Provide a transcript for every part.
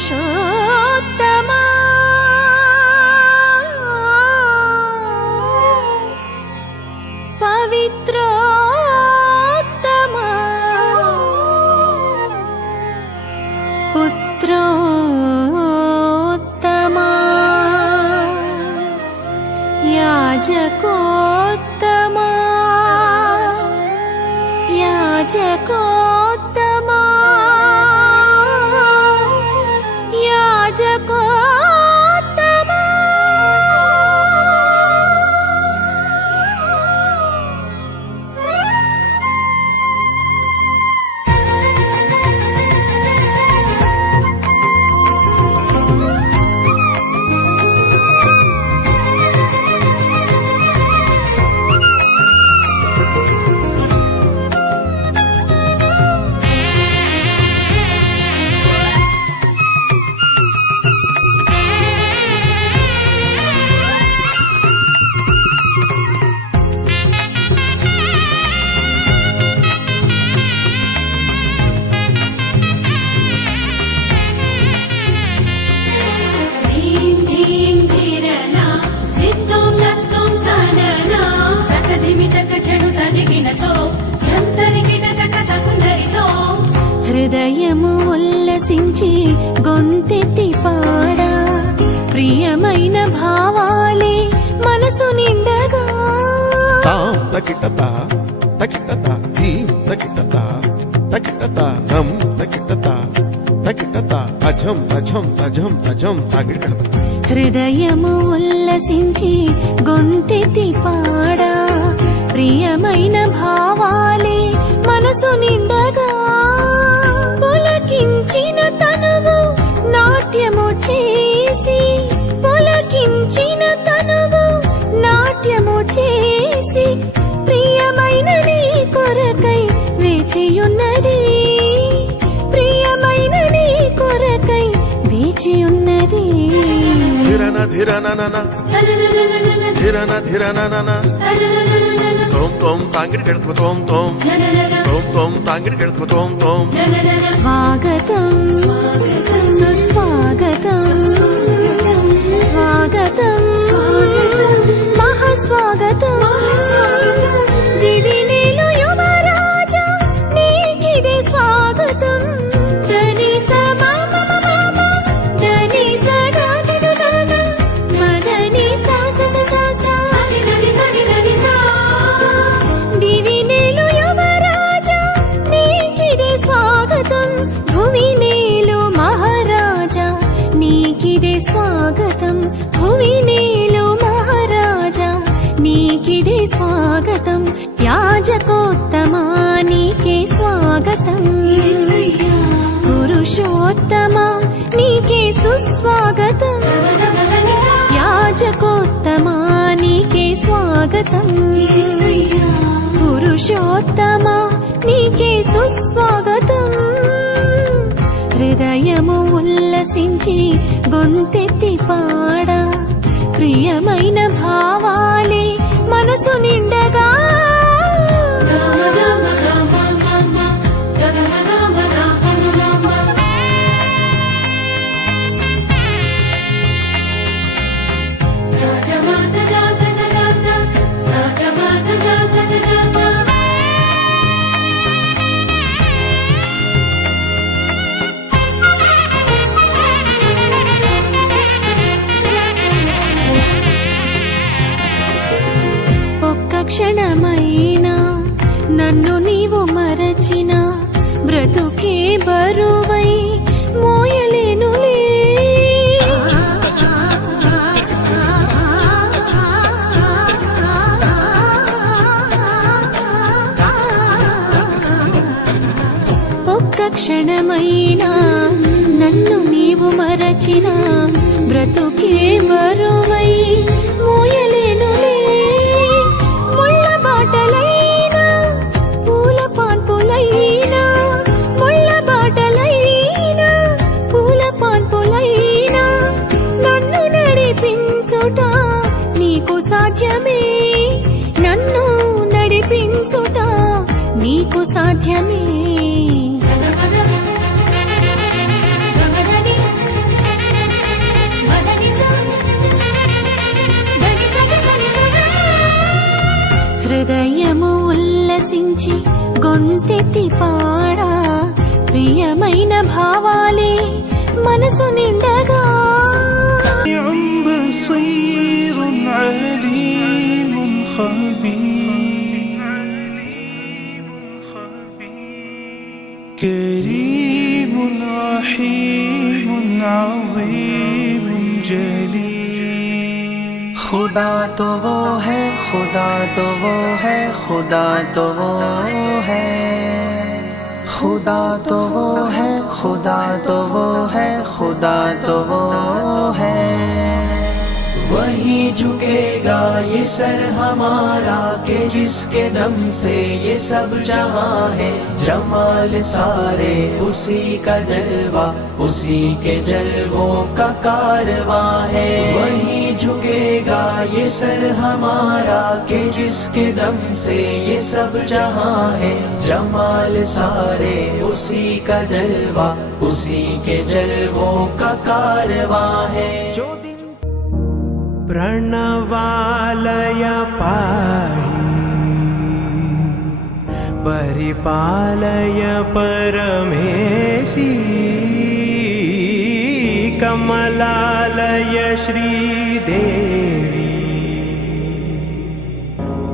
పురుషోత్తమా పవిత్రోత్తమా పుత్రోత్తమా యాజకోత్తమా యాజకోత్తమా యాజకోత్తమా హృదయము ఉల్లసించి గొంతెత్తి పాడా ప్రియమైన భావాలే మనసు నిండగా తకిటత తకిటత తకిటత తకిటత నం తకిటత తకిటత తజం తజం తజం తజం తకిటత హృదయము ఉల్లసించి గొంతెత్తి పాడా ప్రియమైన భావాలే మనసు నిండగా పొలకించిన తనువు నాట్యము చేసి పొలకించిన తనువు నాట్యము చేసి ప్రియమైన నీ కొరకై వేచియున్నది ప్రియమైన నీ కొరకై వేచియున్నది ధిరన ధిరన ధిరన ధిరన తోం తోం తాంగిడి కెడుతు తోం తోం తోం తోం తాంగిడి కెడుతు తోం తోం స్వాగతం సుస్వాగతం స్వాగతం మహాస్వాగతం దివినేలు యువరాజా నీకిదే స్వాగతం ధని సమ మమ మమ ధని సగా దిదు దగ మదని సా స స స స ధని ధని ధని సా దివినేలు యువరాజా నీకిదే స్వాగతం భువినేలు మహారాజా నీకిదే స్వాగతం భువినేలు మహారాజా నీకిదే స్వాగతం యాజకోత్తమా నీకే స్వాగతం పురుషోత్తమా నీకే సుస్వాగతం యాజకోత్తమా నీకే స్వాగతం పురుషోత్తమా నీకే సుస్వాగతం హృదయము ఉల్లసించి గొంతెత్తి పాడా ప్రియమైన భావాలే మనసు నిండగా క్షణమైనా నన్ను నీవు మరచిన బ్రతుకే బరువై మోయలేనులే ఒక్క క్షణమైనా నన్ను నీవు మరచిన బ్రతుకే బరువై మోయలేనులే నీకు సాధ్యమే నన్ను నడిపించుట నీకు సాధ్యమే ప్రియమైన భావాలే మనసు నిండగా بصير عليم خبير كريم رحيم عظيم جليل खुदा तो वो है खुदा तो वो है खुदा तो वो है खुदा तो वो है खुदा तो वो है खुदा तो वो है वही झुकेगा ये सर हमारा के जिसके दम से ये सब जहां है जमाल सारे उसी का जलवा उसी के जलवों का कारवां है वही झुकेगा ये सर हमारा के जिसके दम से ये सब जहां है जमाल सारे उसी का जलवा उसी के जलवों का कारवां है जो प्रणवालय पाहि परिपालय परमेशी कमलालय श्रीदेवी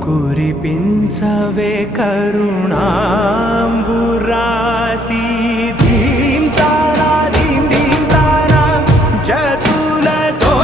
कुरिपिंचवे करुणांबुरासी धीम तारा जतुलतो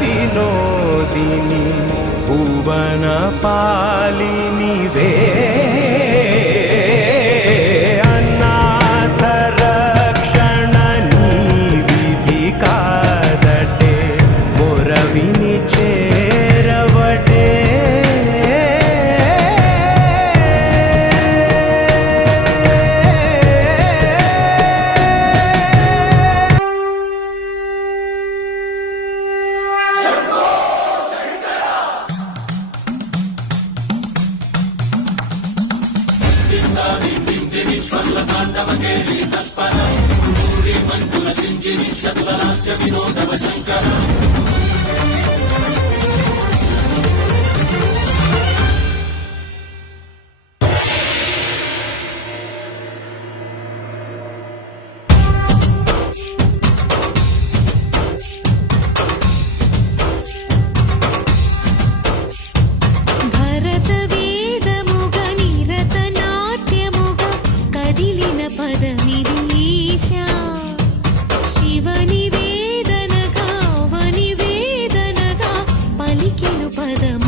विनोदिनी भुवन पालिनी वे अनाथ रक्षणनी विधि कादटे मोरविनी चेरवटे పదం